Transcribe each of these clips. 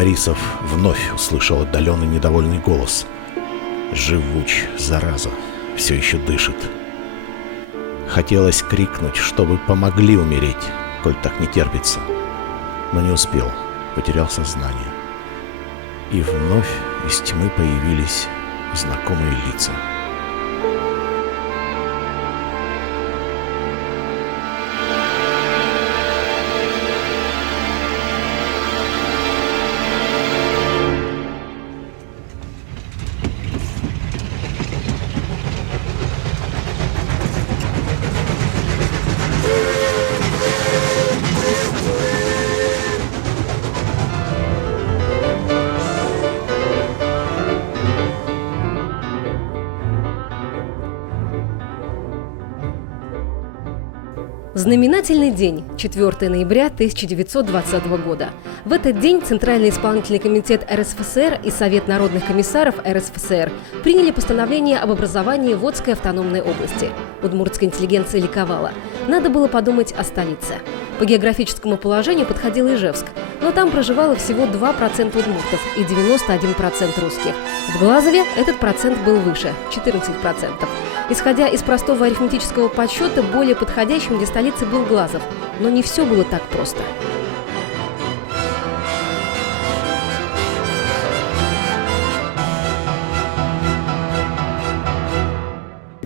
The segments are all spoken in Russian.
Борисов вновь услышал отдаленный недовольный голос. Живуч, зараза, все еще дышит. Хотелось крикнуть, чтобы помогли умереть, коль так не терпится. Но не успел, потерял сознание. И вновь из тьмы появились знакомые лица. Знаменательный день, 4 ноября 1920 года. В этот день Центральный исполнительный комитет РСФСР и Совет народных комиссаров РСФСР приняли постановление об образовании Водской автономной области. Удмуртская интеллигенция ликовала. Надо было подумать о столице. По географическому положению подходил Ижевск, но там проживало всего 2% удмуртов и 91% русских. В Глазове этот процент был выше – 14%. Исходя из простого арифметического подсчета, более подходящим для столицы был Глазов. Но не все было так просто.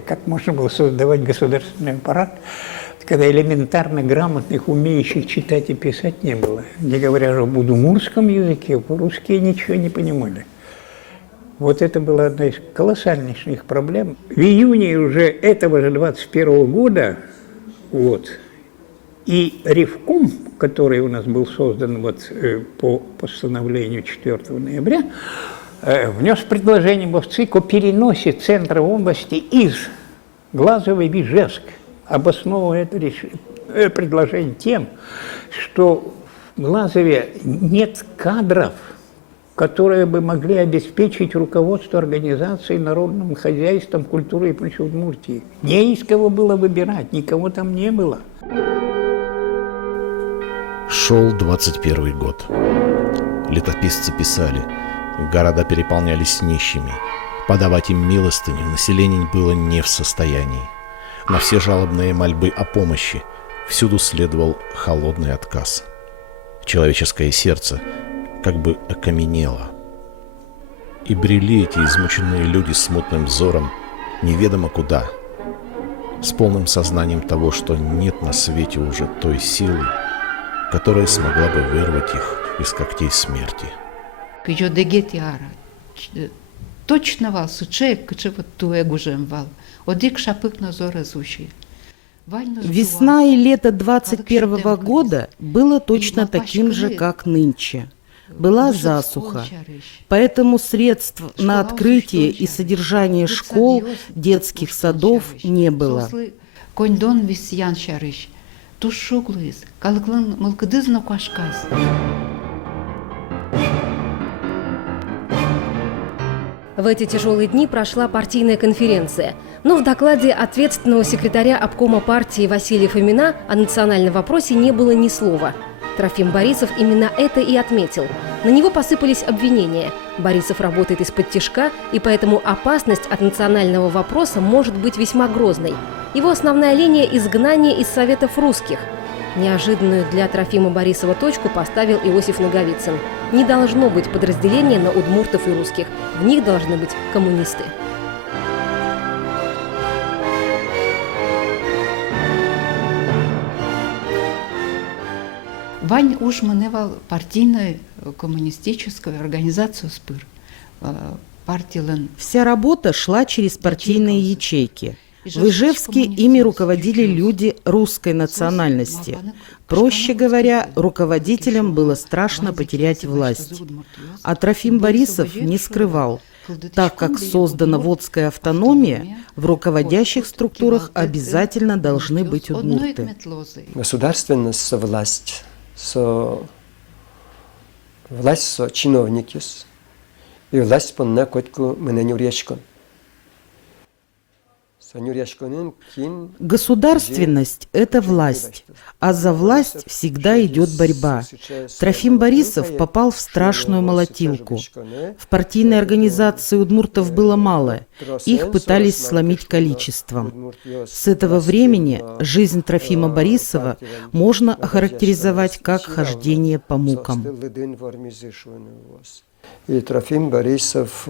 Как можно было создавать государственный аппарат, когда элементарно грамотных, умеющих читать и писать не было? Не говоря же об удмуртском языке, по-русски ничего не понимали. Вот это была одна из колоссальнейших проблем. В июне уже этого же 21 года, и Ревком, который у нас был создан по постановлению 4 ноября, внес предложение в ЦИК о переносе центра области из Глазова в Ижевск, обосновывая это предложение тем, что в Глазове нет кадров, которые бы могли обеспечить руководство организацией, народным хозяйством, культурой и прочей Удмуртии. Не из кого было выбирать, никого там не было. Шел 21 год. Летописцы писали, города переполнялись нищими. Подавать им милостыню население было не в состоянии. На все жалобные мольбы о помощи всюду следовал холодный отказ. Человеческое сердце как бы окаменело. И брели эти измученные люди с мутным взором неведомо куда, с полным сознанием того, что нет на свете уже той силы, которая смогла бы вырвать их из когтей смерти. Точно вал, сучек, кчевот туэгужем вал. Одик шапык на зора зущий. Весна и лето 21 года было точно таким же, как нынче. Была засуха, поэтому средств на открытие и содержание школ, детских садов не было. В эти тяжелые дни прошла партийная конференция. Но в докладе ответственного секретаря обкома партии Василия Фомина о национальном вопросе не было ни слова. Трофим Борисов именно это и отметил. На него посыпались обвинения. Борисов работает из-под тишка, и поэтому опасность от национального вопроса может быть весьма грозной. Его основная линия – изгнание из Советов русских. Неожиданную для Трофима Борисова точку поставил Иосиф Наговицын. Не должно быть подразделения на удмуртов и русских. В них должны быть коммунисты. Вань уж маневал партийную коммунистическую организацию СПИР. Вся работа шла через партийные ячейки. В Ижевске ими руководили люди русской национальности. Проще говоря, руководителям было страшно потерять власть. А Трофим Борисов не скрывал. Так как создана водская автономия, в руководящих структурах обязательно должны быть удмурты. Государственность, власть чиновники и власть по котку мене речку. Государственность – это власть, а за власть всегда идет борьба. Трофим Борисов попал в страшную молотилку. В партийной организации удмуртов было мало, их пытались сломить количеством. С этого времени жизнь Трофима Борисова можно охарактеризовать как хождение по мукам. И Трофим Борисов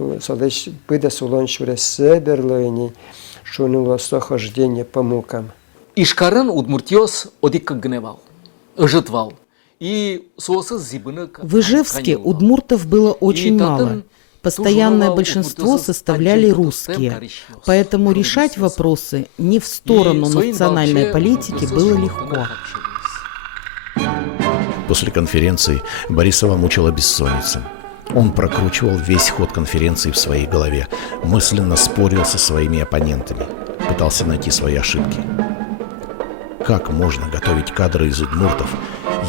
пыда сулоншуре себерлойни, что у него хождение по мукам. Ишкарын удмуртиос одик гневал, житвал. И соосыз зибынок... В Ижевске удмуртов было очень мало. Постоянное большинство составляли русские, поэтому решать вопросы не в сторону национальной политики было легко. После конференции Борисова мучила бессонница. Он прокручивал весь ход конференции в своей голове, мысленно спорил со своими оппонентами, пытался найти свои ошибки. Как можно готовить кадры из удмуртов,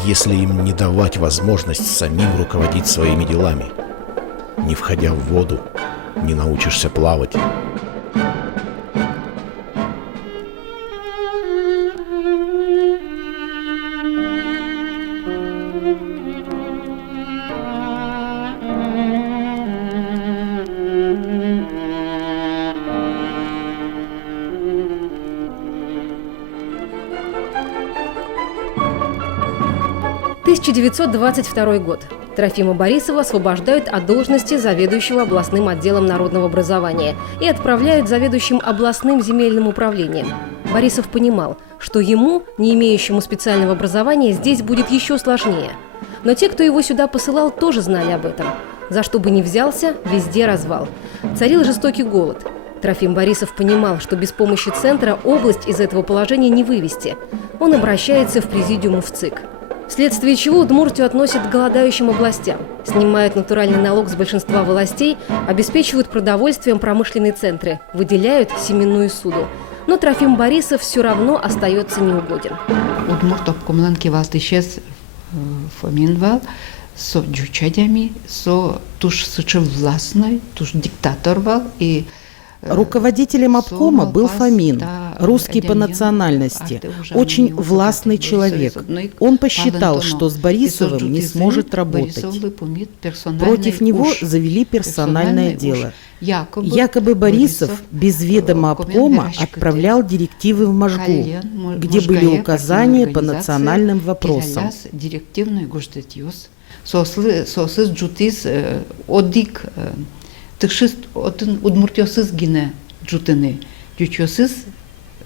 если им не давать возможность самим руководить своими делами? Не входя в воду, не научишься плавать. – 1922 год. Трофима Борисова освобождают от должности заведующего областным отделом народного образования и отправляют заведующим областным земельным управлением. Борисов понимал, что ему, не имеющему специального образования, здесь будет еще сложнее. Но те, кто его сюда посылал, тоже знали об этом. За что бы ни взялся, везде развал. Царил жестокий голод. Трофим Борисов понимал, что без помощи центра область из этого положения не вывести. Он обращается в президиум ВЦИК. Вследствие чего Удмуртию относят к голодающим областям, снимают натуральный налог с большинства властей, обеспечивают продовольствием промышленные центры, выделяют семенную суду. Но Трофим Борисов все равно остается неугоден. Удмуртов комланки вас исчез фоминвал со джучадями, со туш сычев властной, туш диктаторвал и... Руководителем обкома был Фомин, русский по национальности, очень властный человек. Он посчитал, что с Борисовым не сможет работать. Против него завели персональное дело. Якобы Борисов без ведома обкома отправлял директивы в Можгу, где были указания по национальным вопросам. Тышист отын удмуртиосыз гине джутыны, дючосыз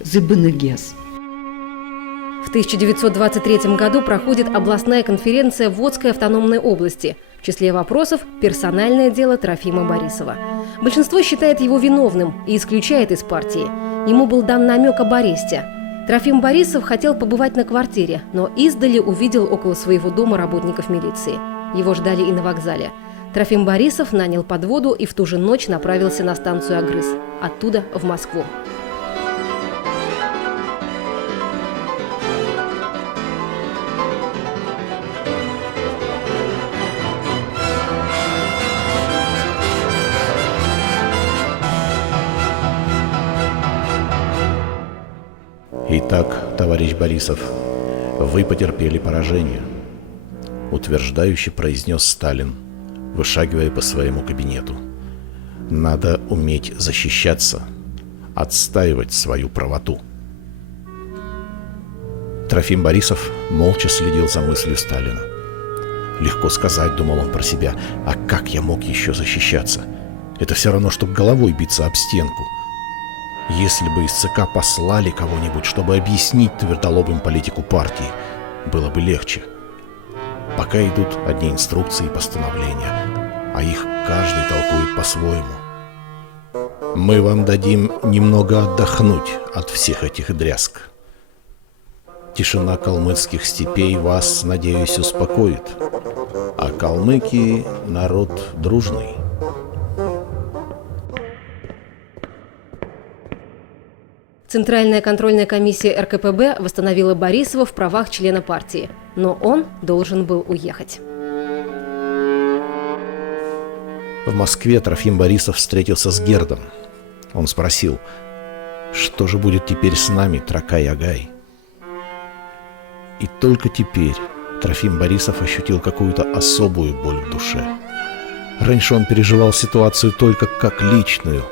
зыбыныгес. В 1923 году проходит областная конференция в Водской автономной области. В числе вопросов – персональное дело Трофима Борисова. Большинство считает его виновным и исключает из партии. Ему был дан намек об аресте. Трофим Борисов хотел побывать на квартире, но издали увидел около своего дома работников милиции. Его ждали и на вокзале. Трофим Борисов нанял подводу и в ту же ночь направился на станцию Агрыз, оттуда в Москву. Итак, товарищ Борисов, вы потерпели поражение, утверждающе произнес Сталин, вышагивая по своему кабинету. Надо уметь защищаться, отстаивать свою правоту. Трофим Борисов молча следил за мыслью Сталина. Легко сказать, думал он про себя, а как я мог еще защищаться? Это все равно, что головой биться об стенку. Если бы из ЦК послали кого-нибудь, чтобы объяснить твердолобым политику партии, было бы легче. Пока идут одни инструкции и постановления, а их каждый толкует по-своему. Мы вам дадим немного отдохнуть от всех этих дрязг. Тишина калмыцких степей вас, надеюсь, успокоит. А калмыки — народ дружный. Центральная контрольная комиссия РКПБ восстановила Борисова в правах члена партии, но он должен был уехать. В Москве Трофим Борисов встретился с Гердом. Он спросил: Что же будет теперь с нами, Тракай-Агай? И только теперь Трофим Борисов ощутил какую-то особую боль в душе. Раньше он переживал ситуацию только как личную,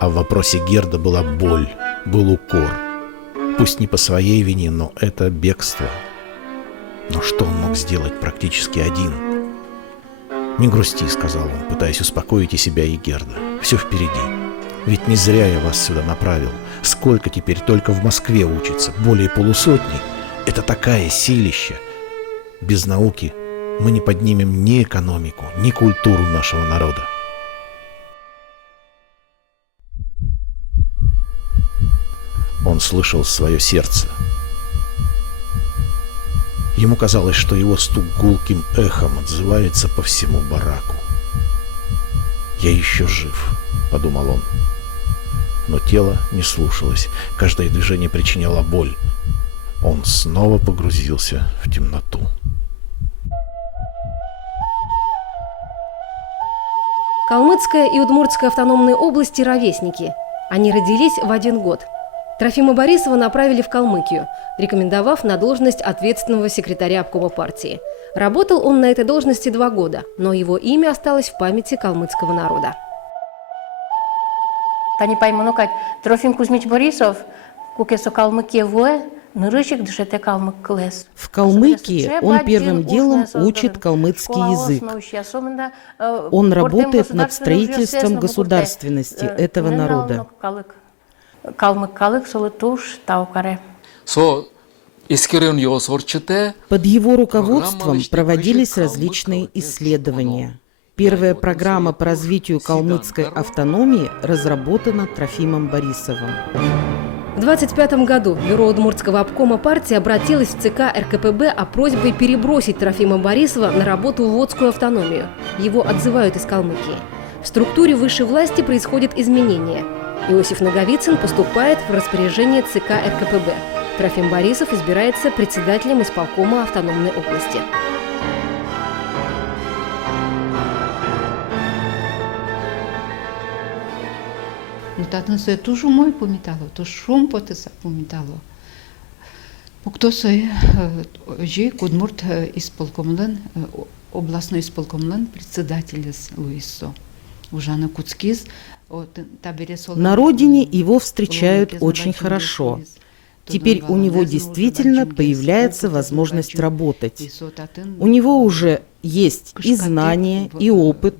а в вопросе Герда была боль, был укор. Пусть не по своей вине, но это бегство. Но что он мог сделать практически один? «Не грусти», — сказал он, пытаясь успокоить и себя, и Герда. «Все впереди. Ведь не зря я вас сюда направил. Сколько теперь только в Москве учится? Более полусотни. Это такая силища. Без науки мы не поднимем ни экономику, ни культуру нашего народа». Он слышал свое сердце. Ему казалось, что его стук гулким эхом отзывается по всему бараку. «Я еще жив», — подумал он. Но тело не слушалось, каждое движение причиняло боль. Он снова погрузился в темноту. Калмыцкая и Удмуртская автономные области – ровесники. Они родились в один год. Трофима Борисова направили в Калмыкию, рекомендовав на должность ответственного секретаря обкома партии. Работал он на этой должности 2 года, но его имя осталось в памяти калмыцкого народа. Тани паймонокать Трофим Кузьмич Борисов, кукесо Калмыкия вуэ, нырычик дышете калмык клэс. В Калмыкии он первым делом учит калмыцкий язык. Он работает над строительством государственности этого народа. Под его руководством проводились различные исследования. Первая программа по развитию калмыцкой автономии разработана Трофимом Борисовым. В 1925 году бюро Удмуртского обкома партии обратилось в ЦК РКПБ о просьбе перебросить Трофима Борисова на работу в Водскую автономию. Его отзывают из Калмыкии. В структуре высшей власти происходят изменения. Иосиф Наговицын поступает в распоряжение ЦК РКПБ. Трофим Борисов избирается председателем исполкома автономной области. Ну, татын сой тушу мой помитало, то шум потеса помитало. Кто сой жей Удмурт исполкомлен, областной исполкомлен председатель Луисо. Ужана Куцкиз. На родине его встречают очень хорошо. Теперь у него действительно появляется возможность работать. У него уже есть и знания, и опыт,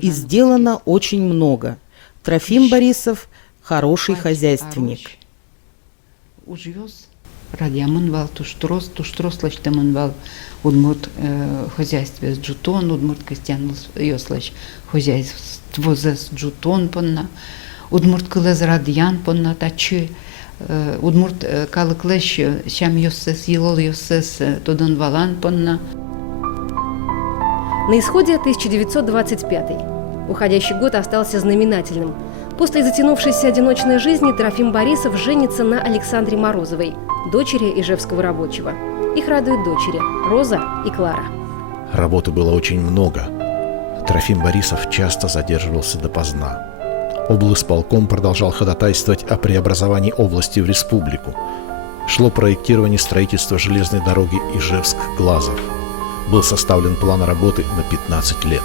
и сделано очень много. Трофим Борисов – хороший хозяйственник. Радиамынвал, туштрос лачтамынвал, Удмурт хозяйстве с джутон, Удмурт крестьян ёслач хозяйство с джутон понна, Удмурт кылез радиан понна тачы, Удмурт калыклэш шам ёссес, елол ёссес, тодан валан понна. На исходе 1925. Уходящий год остался знаменательным. После затянувшейся одиночной жизни Трофим Борисов женится на Александре Морозовой, дочери ижевского рабочего. Их радуют дочери Роза и Клара. Работы было очень много. Трофим Борисов часто задерживался допоздна. Облисполком продолжал ходатайствовать о преобразовании области в республику. Шло проектирование строительства железной дороги Ижевск-Глазов. Был составлен план работы на 15 лет.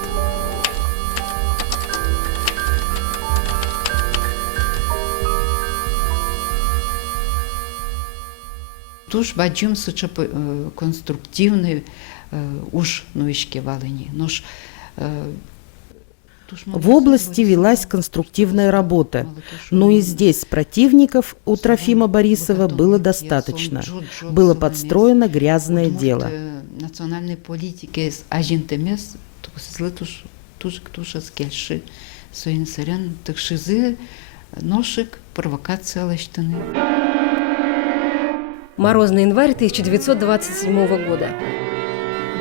Туж баджим сыча конструктивный уж нуишки валыни. В области велась конструктивная работа, но и здесь противников у Трофима Борисова было достаточно. Было подстроено грязное дело. Национальной политики с агентами туж скельши своим сорян тыкшизы ношек провокация лаштаны. Морозный январь 1927 года.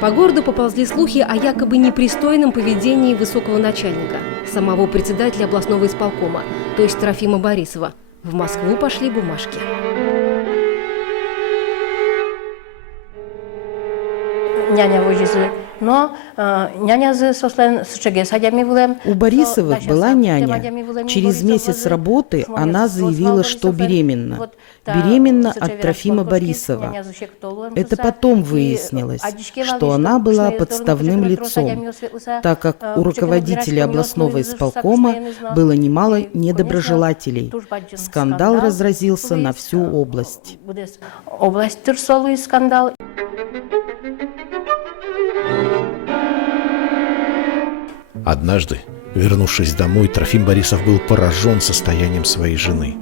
По городу поползли слухи о якобы непристойном поведении высокого начальника, самого председателя областного исполкома, то есть Трофима Борисова. В Москву пошли бумажки. Няня вожизы Но няня за сослен сучеге садями вулем. У Борисовых была няня. Через месяц работы она заявила, что беременна. Беременна от Трофима Борисова. Это потом выяснилось, что она была подставным лицом, так как у руководителя областного исполкома было немало недоброжелателей. Скандал разразился на всю область. Область Тырсолу скандал. Однажды, вернувшись домой, Трофим Борисов был поражен состоянием своей жены.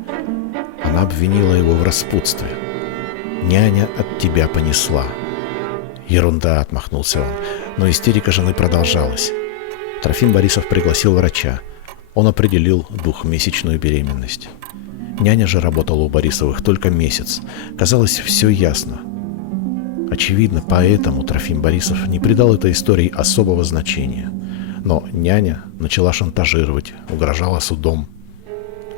Она обвинила его в распутстве. «Няня от тебя понесла». «Ерунда», — отмахнулся он, но истерика жены продолжалась. Трофим Борисов пригласил врача. Он определил 2-месячную беременность. Няня же работала у Борисовых только месяц. Казалось, все ясно. Очевидно, поэтому Трофим Борисов не придал этой истории особого значения. Но няня начала шантажировать, угрожала судом.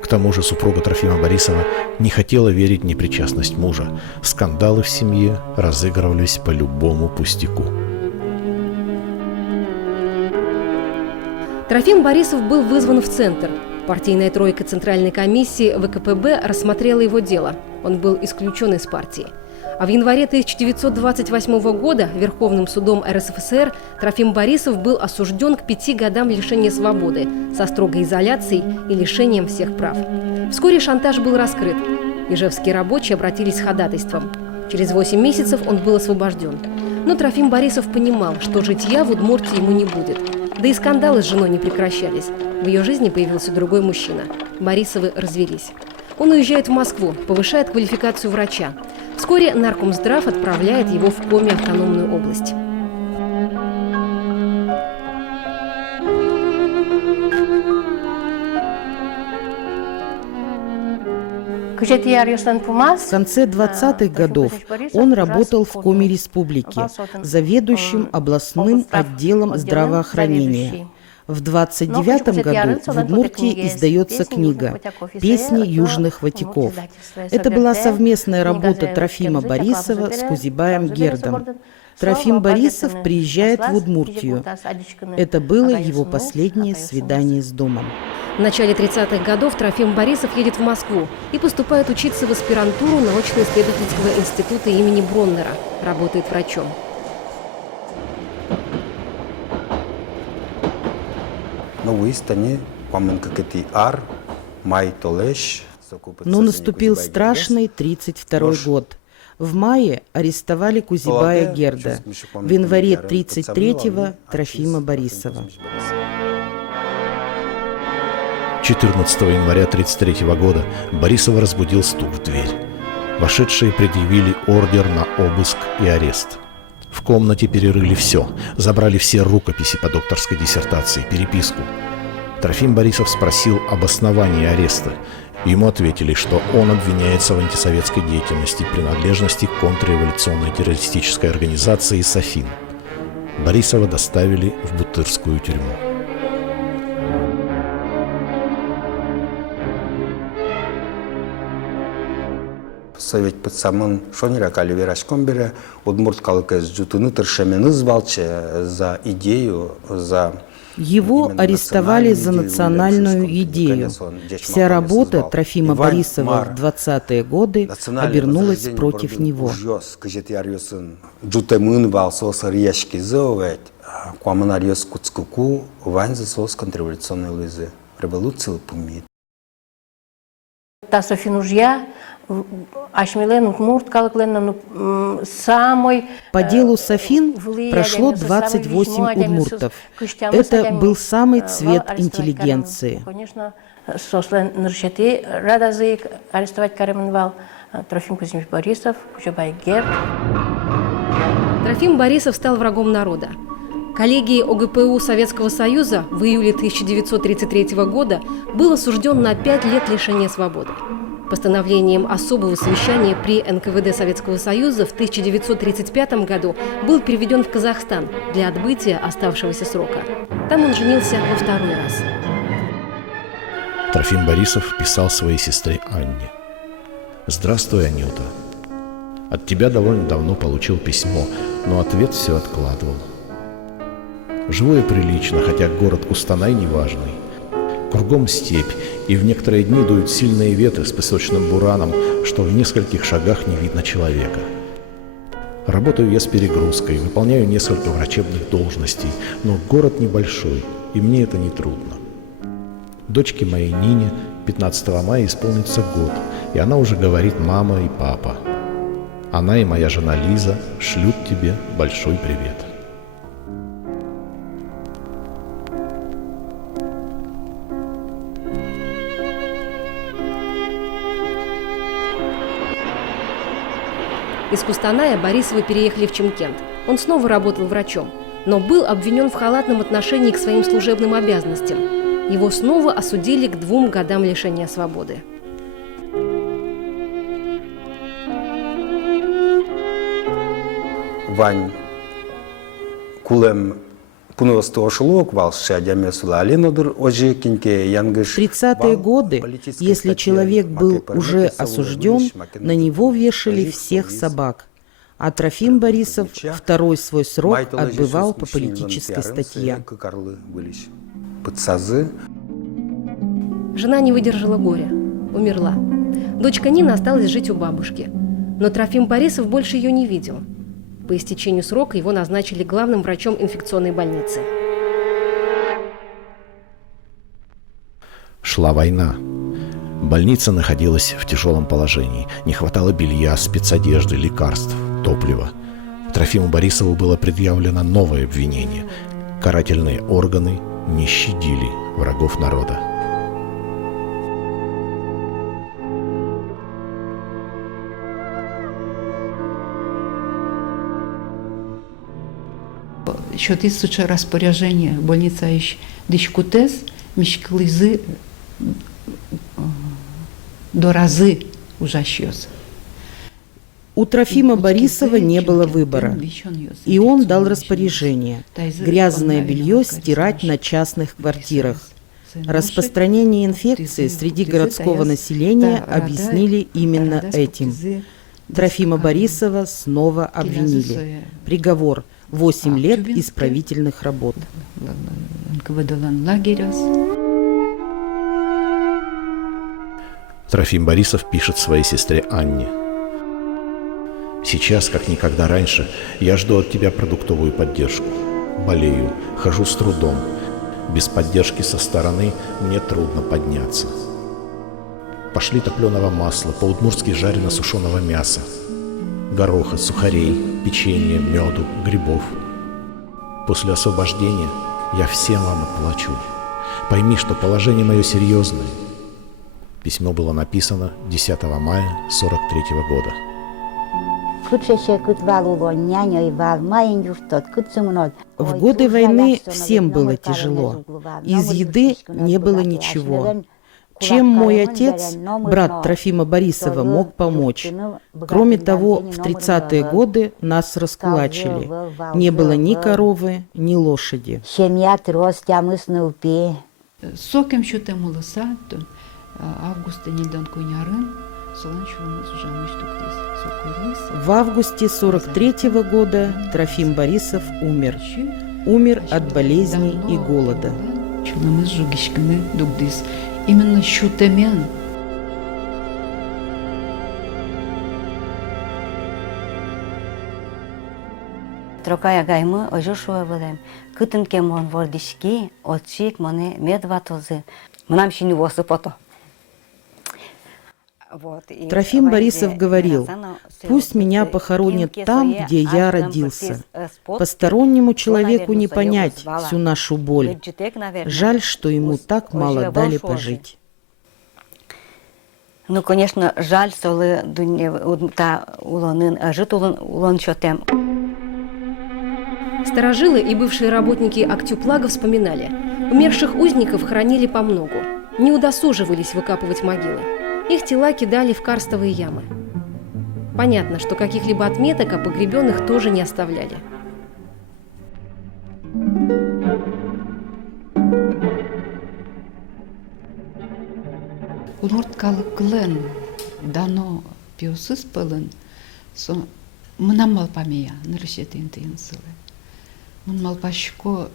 К тому же супруга Трофима Борисова не хотела верить в непричастность мужа. Скандалы в семье разыгрывались по любому пустяку. Трофим Борисов был вызван в Центр. Партийная тройка Центральной комиссии ВКПБ рассмотрела его дело. Он был исключен из партии. А в январе 1928 года Верховным судом РСФСР Трофим Борисов был осужден к 5 годам лишения свободы со строгой изоляцией и лишением всех прав. Вскоре шантаж был раскрыт. Ижевские рабочие обратились с ходатайством. Через 8 месяцев он был освобожден. Но Трофим Борисов понимал, что житья в Удмуртии ему не будет. Да и скандалы с женой не прекращались. В ее жизни появился другой мужчина. Борисовы развелись. Он уезжает в Москву, повышает квалификацию врача. Вскоре Наркомздрав отправляет его в Коми автономную область. В конце 20-х годов он работал в Коми Республики, заведующим областным отделом здравоохранения. В 1929 году в Удмуртии издается книга «Песни южных ватиков». Это была совместная работа Трофима Борисова с Кузибаем Гердом. Трофим Борисов приезжает в Удмуртию. Это было его последнее свидание с домом. В начале 30-х годов Трофим Борисов едет в Москву и поступает учиться в аспирантуру научно-исследовательского института имени Броннера. Работает врачом. Но наступил страшный 1932 год. В мае арестовали Кузибая Герда, в январе 1933-го Трофима Борисова. 14 января 1933 года Борисова разбудил стук в дверь. Вошедшие предъявили ордер на обыск и арест. В комнате перерыли все, забрали все рукописи по докторской диссертации, переписку. Трофим Борисов спросил об основании ареста. Ему ответили, что он обвиняется в антисоветской деятельности, принадлежности к контрреволюционной террористической организации «Софин». Борисова доставили в Бутырскую тюрьму. Совет подсамын шонирак аливерашком бере удмурткалык жутуны тыршеменыз балче за идею, за... Его арестовали за национальную идею. Вся работа Трофима Борисова в 20-е годы обернулась против него. По делу Софин прошло 28 удмуртов. Это был самый цвет интеллигенции. Трофим Борисов стал врагом народа. Коллегией ОГПУ Советского Союза в июле 1933 года был осужден на 5 лет лишения свободы. Постановлением особого совещания при НКВД Советского Союза в 1935 году был переведен в Казахстан для отбытия оставшегося срока. Там он женился во 2-й раз. Трофим Борисов писал своей сестре Анне. «Здравствуй, Анюта. От тебя довольно давно получил письмо, но ответ все откладывал. Живу я прилично, хотя город Кустанай неважный. Кругом степь, и в некоторые дни дуют сильные ветры с песочным бураном, что в нескольких шагах не видно человека. Работаю я с перегрузкой, выполняю несколько врачебных должностей, но город небольшой, и мне это не трудно. Дочке моей Нине 15 мая исполнится год, и она уже говорит «мама» и «папа». Она и моя жена Лиза шлют тебе большой привет. Из Кустаная Борисовы переехали в Чимкент. Он снова работал врачом, но был обвинен в халатном отношении к своим служебным обязанностям. Его снова осудили к 2 годам лишения свободы. Вань кулем пунустошлок валша демесула алинодур ожекинке янгыш. 30-е годы, если человек был уже осужден, на него вешали всех собак. А Трофим Борисов второй свой срок отбывал по политической статье. Жена не выдержала горя, умерла. Дочка Нина осталась жить у бабушки. Но Трофим Борисов больше ее не видел. По истечению срока его назначили главным врачом инфекционной больницы. Шла война. Больница находилась в тяжелом положении. Не хватало белья, спецодежды, лекарств, топлива. Трофиму Борисову было предъявлено новое обвинение. Карательные органы не щадили врагов народа. Що тисяча розпорядження больниця іще дишкутез, мішклизи до рази ужащёс. У Трофима Борисова не было выбора, и он дал распоряжение грязное белье стирать на частных квартирах. Распространение инфекции среди городского населения объяснили именно этим. Трофима Борисова снова обвинили. Приговор – 8 лет исправительных работ. Трофим Борисов пишет своей сестре Анне. «Сейчас, как никогда раньше, я жду от тебя продуктовую поддержку. Болею, хожу с трудом. Без поддержки со стороны мне трудно подняться. Пошли топленого масла, по-удмуртски жарено-сушеного мяса, гороха, сухарей, печенья, меду, грибов. После освобождения я всем вам отплачу. Пойми, что положение мое серьезное». Письмо было написано 10 мая 1943 года. В годы войны всем было тяжело. Из еды не было ничего. Чем мой отец, брат Трофима Борисова, мог помочь? Кроме того, в 30-е годы нас раскулачили. Не было ни коровы, ни лошади. Сокем що тему лисато, августа нільдан конярин, солончувами зужами штуктис. В августе 1943 года Трофим Борисов умер. Умер от болезней и голода. Чулымыз жугишкины дугдис. Именно щутемен. Трокая гаймы ожу шуа вылем. Кытын кемон вордишки, отчик моне медватозы. Мнам щини восы пото. Трофим Борисов говорил: «Пусть меня похоронят там, где я родился. Постороннему человеку не понять всю нашу боль. Жаль, что ему так мало дали пожить». Ну, конечно, жаль, что Старожилы и бывшие работники Актюплага вспоминали. Умерших узников хоронили помногу. Не удосуживались выкапывать могилы. Их тела кидали в карстовые ямы. Понятно, что каких-либо отметок о погребенных тоже не оставляли. Удмурткалык кылын дано пиосыз пылын, мынам малпамия нырышетен тыйын сылы. Мын малпашко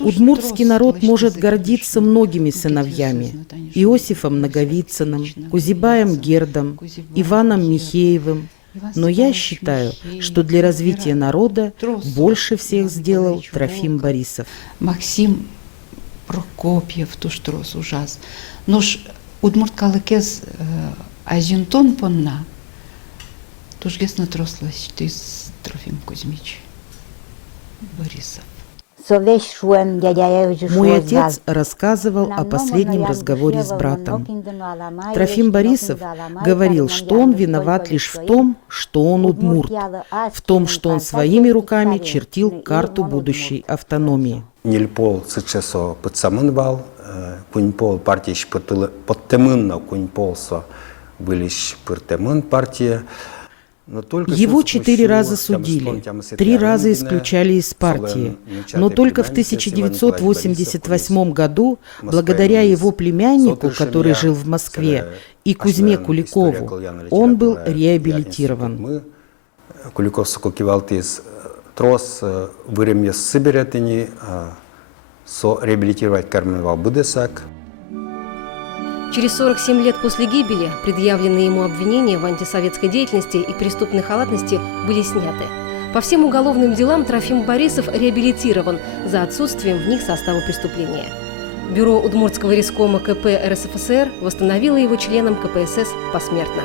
Удмуртский народ может гордиться многими сыновьями: Иосифом Наговицыным, Кузибаем Гердом, Иваном Михеевым. Но я считаю, что для развития народа больше всех сделал Трофим Борисов. Максим Прокопьев туштрос ужас. Но ж удмурткалыкез азюнтон понна, туж гесно трослась ты с Трофим Кузьмич Борисов. Мой отец рассказывал о последнем разговоре с братом. Трофим Борисов говорил, что он виноват лишь в том, что он удмурт, в том, что он своими руками чертил карту будущей автономии. Нильпол сычесо подсамынвал, куньпол партияш подтемынно куньполсо вылищ пыртемын партия. Его 4 раза судили, 3 раза исключали из партии. Но только в 1988 году, благодаря его племяннику, который жил в Москве, и Кузьме Куликову, он был реабилитирован. Куликов кивалтис трос выремье сыберетини, со реабилитировать карменвал будесак. Через 47 лет после гибели предъявленные ему обвинения в антисоветской деятельности и преступной халатности были сняты. По всем уголовным делам Трофим Борисов реабилитирован за отсутствием в них состава преступления. Бюро Удмуртского райкома КП РСФСР восстановило его членом КПСС посмертно.